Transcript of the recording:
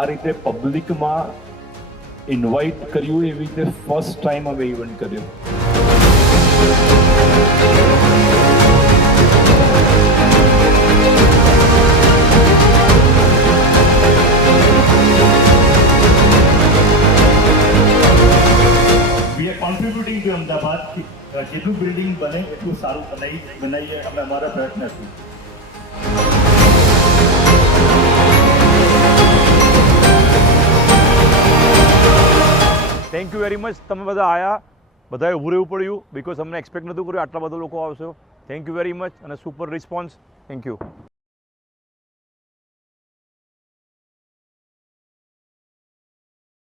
આ રીતે પબ્લિકમાં ઇન્વાઇટ કર્યું, એવી રીતે ફર્સ્ટ ટાઈમ અમે ઇવેન્ટ કર્યો. We are contributing to Ahmedabad કે જેટલું બિલ્ડિંગ બને એટલું સારું બનાવીએ અમે અમારા પ્રયત્નથી. Thank you very much. તમે બધા આવ્યા, બધાએ ઊભું રહેવું પડ્યું, બિકોઝ અમને એક્સપેક્ટ નહોતું કર્યું આટલા બધા લોકો આવશે. થેન્ક યુ વેરી મચ અને સુપર રિસ્પોન્સ. Thank you.